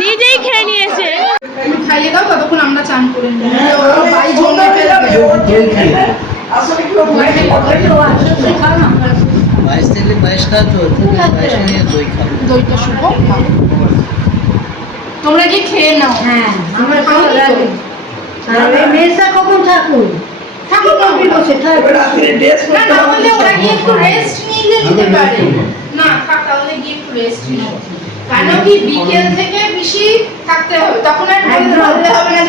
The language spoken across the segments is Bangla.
নিজেই খেয়ে নিয়েছে। খাইয়ে দাও, ততক্ষণ আমরা চান করে নিই। দইটা শুভ, তোমরা কি খেয়ে নাও। হ্যাঁ, আমরা মেয়েটা কখন ঠাকুর ওরা গিয়ে একটু রেস্ট নিয়ে যেতে পারে না। থাক, তাহলে গিয়ে একটু রেস্ট নিও। কেন কি বিকেল থেকে বেশি থাকতে হবে, তখন আর বলতে হবে না।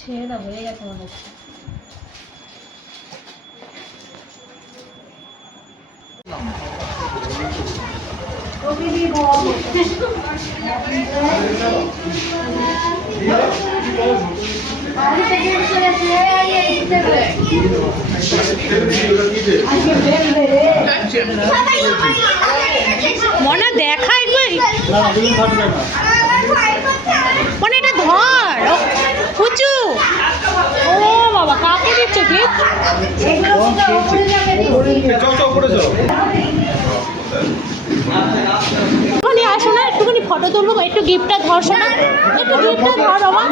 ছেড়ে দাও, হয়ে গেছে মনে হচ্ছে। মনে দেখাই মানে এটা ধর উঁচু। ও বাবা, কাকে দিচ্ছ গিফট? একটুখানি আসো না, একটুখানি ফটো তুলবো। একটু গিফটটা ধর শোনা, একটু গিফটটা ধর বাবা,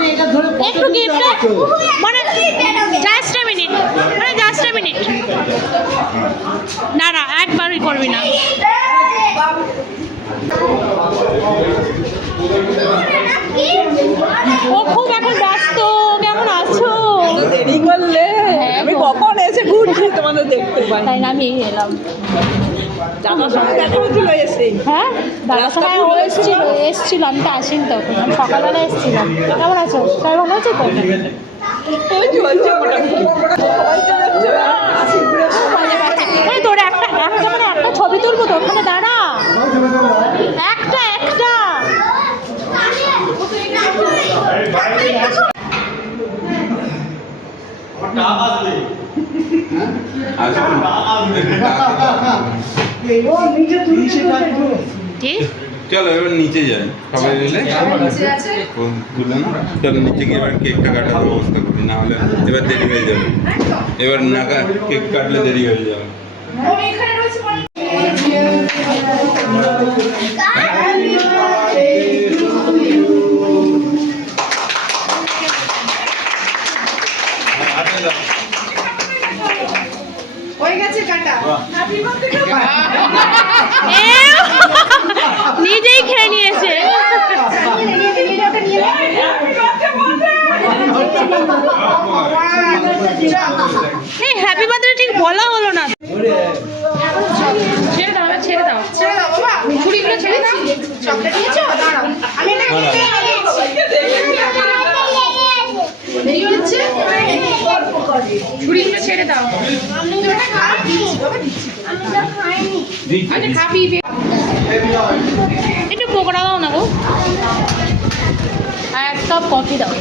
একটু গিফটটা মানে জাস্ট এ মিনিট, মানে জাস্ট এ মিনিট। না না, একবারই করবি না। ও খুব এখন ব্যস্ত। কেমন আছো? দেরি করলে আমি কখন এসে ঘুরছি তোমাদের দেখতে পাই। তাই না, আমি এলাম। দাদার সঙ্গে দেখা হয়েছিল এসে। হ্যাঁ, দাদার সঙ্গে ও এসছিল, আমি তো আসিনি তখন, আমি সকালবেলা এসেছিলাম। কেমন আছো? সবাই ভালো আছে তো? ওই চলছে মোটামুটি। সবাই তো যাচ্ছে, আসি ঘুরে এই তোর একটা মানে একটা ছবি তুলবো তো, ওখানে দাঁড়া। একটা চলো এবার নিচে যাই সবাই মিলে তুলে না। চলো নিচে গিয়ে এবার কেকটা কাটার ব্যবস্থা করি, না হলে এবার দেরি হয়ে যাবে। এবার না কেক কাটলে দেরি হয়ে যাবে। নিজেই খেয়ে নিয়েছে। এই হ্যাপি বার্থডে ঠিক বলা হলো না। ছেড়ে দাও, ছেড়ে দাও, ছেড়ে দাও বাবা, ছুরিগুলো ছেড়ে দাও। চকলেট নিয়েছো? দাঁড়াও, আমি এটা দেরি হচ্ছে। ছুরিগুলো ছেড়ে দাও। তুমি এটা খা, দিচ্ছি বাবা, দিচ্ছি। আমি তো খাইনি। আচ্ছা খাবি। একটু পকোড়া দাও না গো, আর এক কাপ কফি দাও।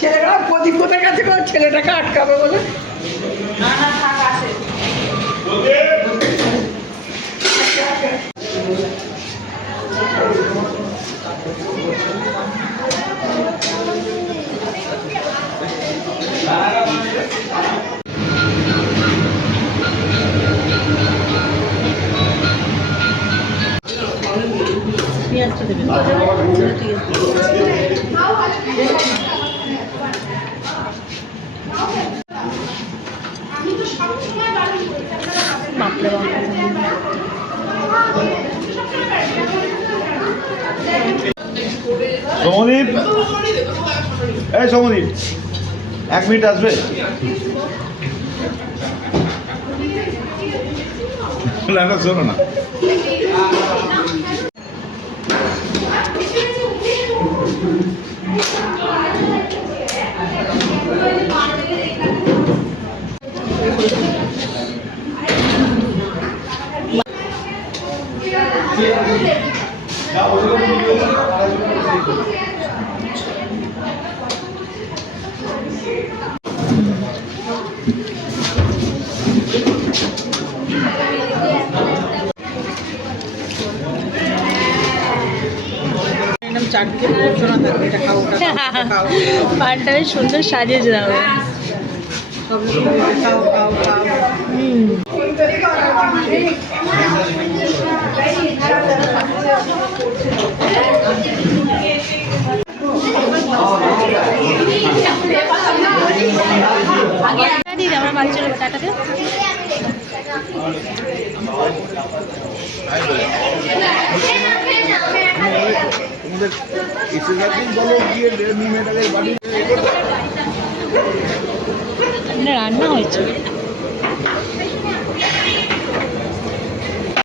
ছেলেরা প্রদীপ কোথায় কাছে ছেলেটাকে আটকাবে বলে। বাপরে বাপ। সমদীপ, এই সমদীপ, 1 মিনিট আসবে? না না, শোনো না। চারদিকে ঘোষণা থাকবে, এটা খাও, ওটা খাও, ওটা খাও। পানটা বেশ সুন্দর সাজিয়েছে দাও। সব লোক বলবে, খাও খাও খাও। দিদি আমার বাচ্চার টাটা দে। তোমাদের এসে যাচ্ছেন, বলো গিয়ে মেয়েটাকে বাড়ি রান্না হয়েছে।